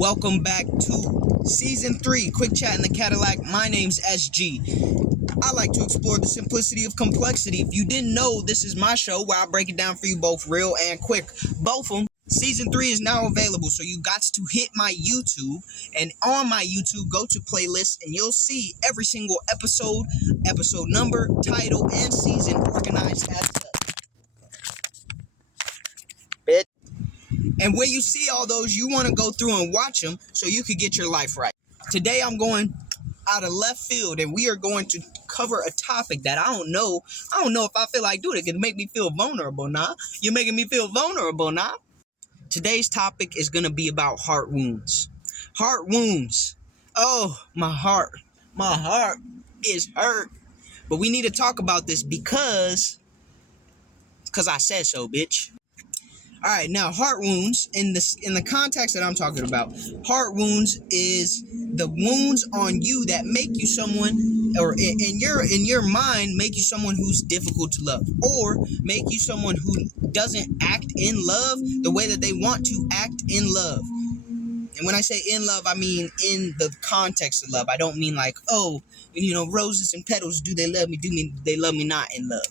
Welcome back to Season 3, Quick Chat in the Cadillac. My name's SG. I like to explore the simplicity of complexity. If you didn't know, this is my show where I break it down for you both real and quick. Both of them. Season 3 is now available, so you got to hit my YouTube, and on my YouTube, go to playlists, and you'll see every single episode number, title, and season organized as such. And when you see all those, you want to go through and watch them so you could get your life right. Today, I'm going out of left field, and we are going to cover a topic that I don't know if I feel like doing it. It can make me feel vulnerable, nah? You're making me feel vulnerable, nah? Today's topic is going to be about heart wounds. Heart wounds. Oh, my heart is hurt. But we need to talk about this because I said so, bitch. All right, now heart wounds, in the context that I'm talking about, heart wounds is the wounds on you that make you someone, or in your mind, make you someone who's difficult to love, or make you someone who doesn't act in love the way that they want to act in love. And when I say in love, I mean in the context of love. I don't mean like, oh, roses and petals, do they love me? They love me not in love.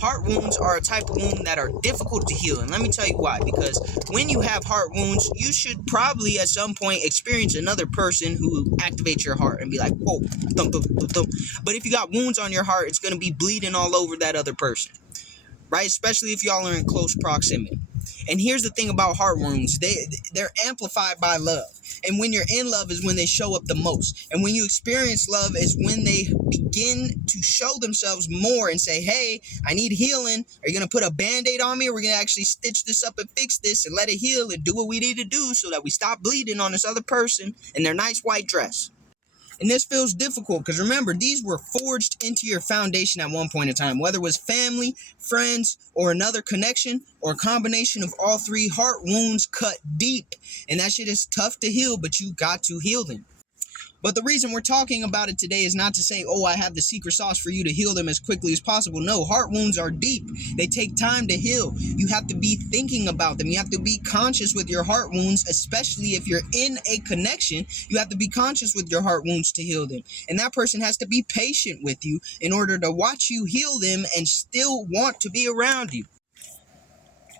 Heart wounds are a type of wound that are difficult to heal. And let me tell you why. Because when you have heart wounds, you should probably at some point experience another person who activates your heart and be like, whoa, thump, thump, thump, thump. But if you got wounds on your heart, it's going to be bleeding all over that other person. Right? Especially if y'all are in close proximity. And here's the thing about heart wounds. They're amplified by love. And when you're in love is when they show up the most. And when you experience love is when they begin to show themselves more and say, hey, I need healing. Are you going to put a Band-Aid on me, or are we going to actually stitch this up and fix this and let it heal and do what we need to do so that we stop bleeding on this other person in their nice white dress? And this feels difficult because remember, these were forged into your foundation at one point in time, whether it was family, friends, or another connection, or a combination of all three. Heart wounds cut deep, and that shit is tough to heal, but you got to heal them. But the reason we're talking about it today is not to say, oh, I have the secret sauce for you to heal them as quickly as possible. No, heart wounds are deep. They take time to heal. You have to be thinking about them. You have to be conscious with your heart wounds, especially if you're in a connection. You have to be conscious with your heart wounds to heal them. And that person has to be patient with you in order to watch you heal them and still want to be around you.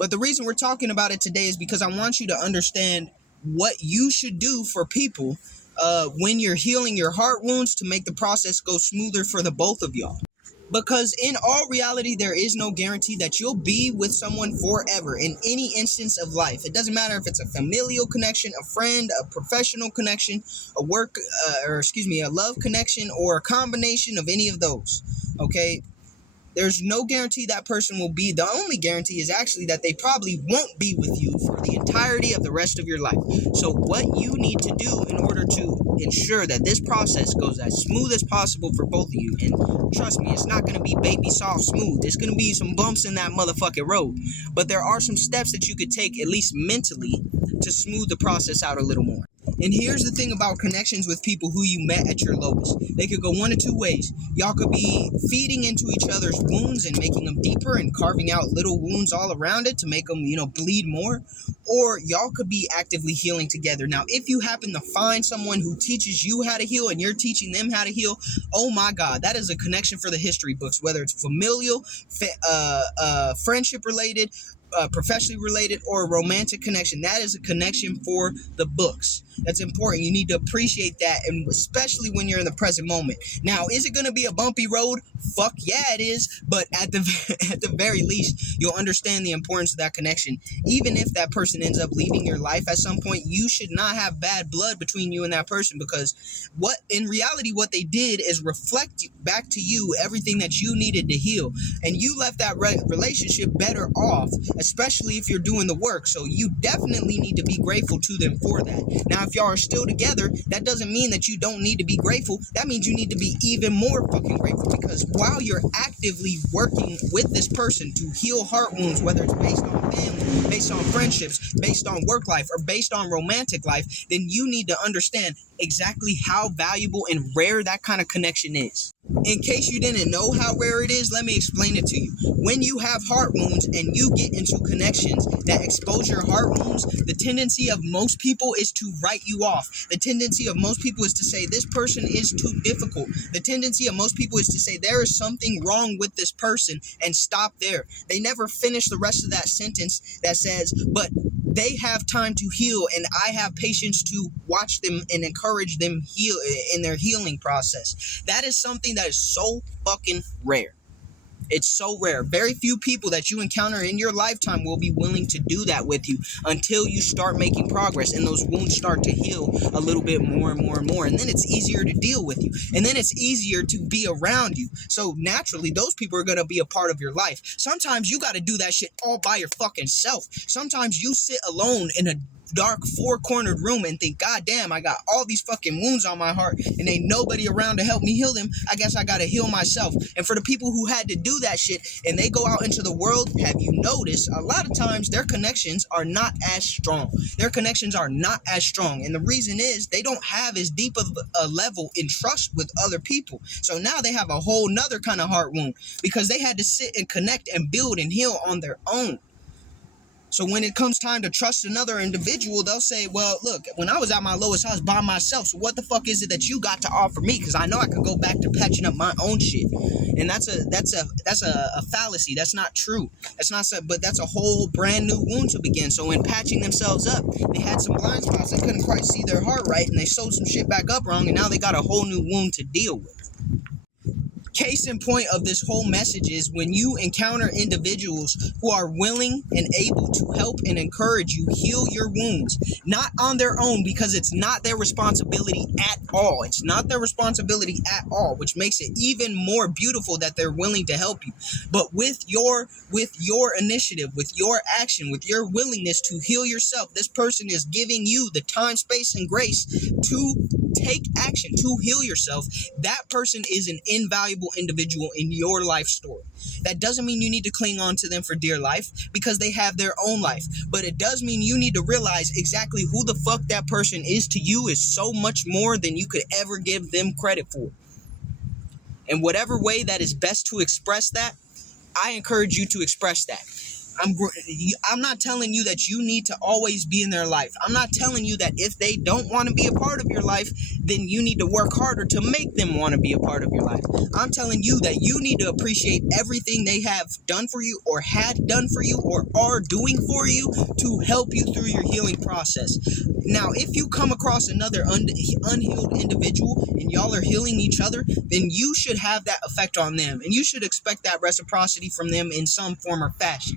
But the reason we're talking about it today is because I want you to understand what you should do for people when you're healing your heart wounds to make the process go smoother for the both of y'all. Because in all reality, there is no guarantee that you'll be with someone forever in any instance of life. It doesn't matter if it's a familial connection, a friend, a professional connection, a love connection, or a combination of any of those. Okay? There's no guarantee that person will be. The only guarantee is actually that they probably won't be with you for the entirety of the rest of your life. So what you need to do in order to ensure that this process goes as smooth as possible for both of you, and trust me, it's not going to be baby soft smooth. There's going to be some bumps in that motherfucking road. But there are some steps that you could take, at least mentally, to smooth the process out a little more. And here's the thing about connections with people who you met at your lowest. They could go one of two ways. Y'all could be feeding into each other's wounds and making them deeper and carving out little wounds all around it to make them, bleed more. Or y'all could be actively healing together. Now, if you happen to find someone who teaches you how to heal and you're teaching them how to heal, oh my God, that is a connection for the history books, whether it's familial, friendship related, professionally related, or a romantic connection. That is a connection for the books. That's important. You need to appreciate that, and especially when you're in the present moment. Now, is it going to be a bumpy road? Fuck yeah, it is. But at the very least, you'll understand the importance of that connection. Even if that person ends up leaving your life at some point, you should not have bad blood between you and that person, because what they did is reflect back to you everything that you needed to heal, and you left that relationship better off, especially if you're doing the work. So you definitely need to be grateful to them for that. Now, if y'all are still together, that doesn't mean that you don't need to be grateful. That means you need to be even more fucking grateful, because while you're actively working with this person to heal heart wounds, whether it's based on family, based on friendships, based on work life, or based on romantic life, then you need to understand exactly how valuable and rare that kind of connection is. In case you didn't know how rare it is, let me explain it to you. When you have heart wounds and you get into connections that expose your heart wounds, the tendency of most people is to write write you off. The tendency of most people is to say this person is too difficult. The tendency of most people is to say there is something wrong with this person and stop there. They never finish the rest of that sentence that says, but they have time to heal, and I have patience to watch them and encourage them heal in their healing process. That is something that is so fucking rare. It's so rare. Very few people that you encounter in your lifetime will be willing to do that with you until you start making progress and those wounds start to heal a little bit more and more and more. And then it's easier to deal with you. And then it's easier to be around you. So naturally, those people are going to be a part of your life. Sometimes you got to do that shit all by your fucking self. Sometimes you sit alone in a dark four-cornered room and think, God damn, I got all these fucking wounds on my heart and ain't nobody around to help me heal them. I guess I gotta heal myself. And for the people who had to do that shit and they go out into the world, have you noticed a lot of times their connections are not as strong? Their connections are not as strong. And the reason is they don't have as deep of a level in trust with other people. So now they have a whole nother kind of heart wound because they had to sit and connect and build and heal on their own. So when it comes time to trust another individual, they'll say, well, look, when I was at my lowest, I was by myself. So what the fuck is it that you got to offer me? Because I know I could go back to patching up my own shit. And that's a fallacy. That's not true. That's not so, but that's a whole brand new wound to begin. So in patching themselves up, they had some blind spots. They couldn't quite see their heart right, and they sewed some shit back up wrong, and now they got a whole new wound to deal with. Case in point of this whole message is when you encounter individuals who are willing and able to help and encourage you heal your wounds, not on their own, because it's not their responsibility at all. It's not their responsibility at all, which makes it even more beautiful that they're willing to help you. But with your initiative, with your action, with your willingness to heal yourself, this person is giving you the time, space, and grace to take action, to heal yourself. That person is an invaluable individual in your life story. That doesn't mean you need to cling on to them for dear life because they have their own life, but it does mean you need to realize exactly who the fuck that person is to you is so much more than you could ever give them credit for. And whatever way that is best to express that, I encourage you to express that. I'm not telling you that you need to always be in their life. I'm not telling you that if they don't want to be a part of your life, then you need to work harder to make them want to be a part of your life. I'm telling you that you need to appreciate everything they have done for you or had done for you or are doing for you to help you through your healing process. Now, if you come across another unhealed individual and y'all are healing each other, then you should have that effect on them, and you should expect that reciprocity from them in some form or fashion.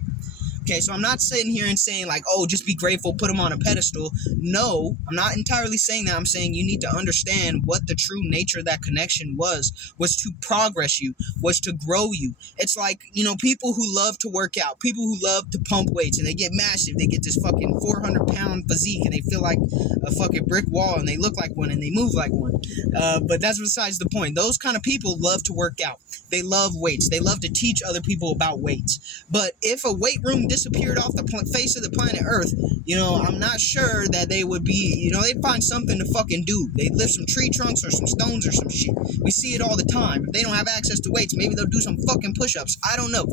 Okay, so I'm not sitting here and saying like, oh, just be grateful, put them on a pedestal. No, I'm not entirely saying that. I'm saying you need to understand what the true nature of that connection was to progress you, was to grow you. It's like, people who love to work out, people who love to pump weights, and they get massive. They get this fucking 400-pound physique, and they feel like a fucking brick wall, and they look like one, and they move like one. But that's besides the point. Those kind of people love to work out. They love weights. They love to teach other people about weights. But if a weight room disappeared off the face of the planet Earth, I'm not sure that they would be, they'd find something to fucking do. They'd lift some tree trunks or some stones or some shit. We see it all the time. If they don't have access to weights, maybe they'll do some fucking push-ups. I don't know.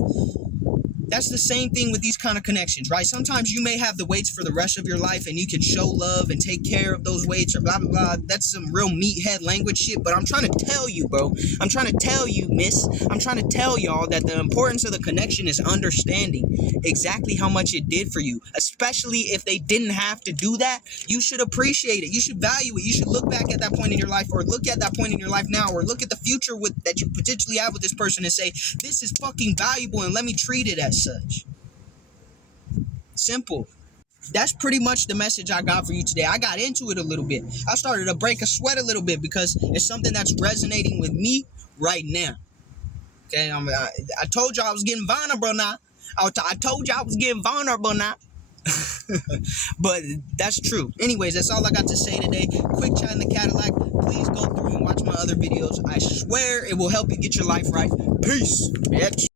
That's the same thing with these kind of connections, right? Sometimes you may have the weights for the rest of your life and you can show love and take care of those weights or blah, blah, blah. That's some real meathead language shit, but I'm trying to tell you, bro. I'm trying to tell you, miss. I'm trying to tell y'all that the importance of the connection is understanding exactly how much it did for you, especially if they didn't have to do that. You should appreciate it. You should value it. You should look back at that point in your life or look at that point in your life now or look at the future that you potentially have with this person and say, this is fucking valuable and let me treat it as such. Simple. That's pretty much the message I got for you today. I got into it a little bit. I started to break a sweat a little bit because it's something that's resonating with me right now. Okay, I told you I was getting vulnerable now. I told you I was getting vulnerable now. But that's true. Anyways, that's all I got to say today. Quick chat in the Cadillac. Please go through and watch my other videos. I swear it will help you get your life right. Peace, bitch.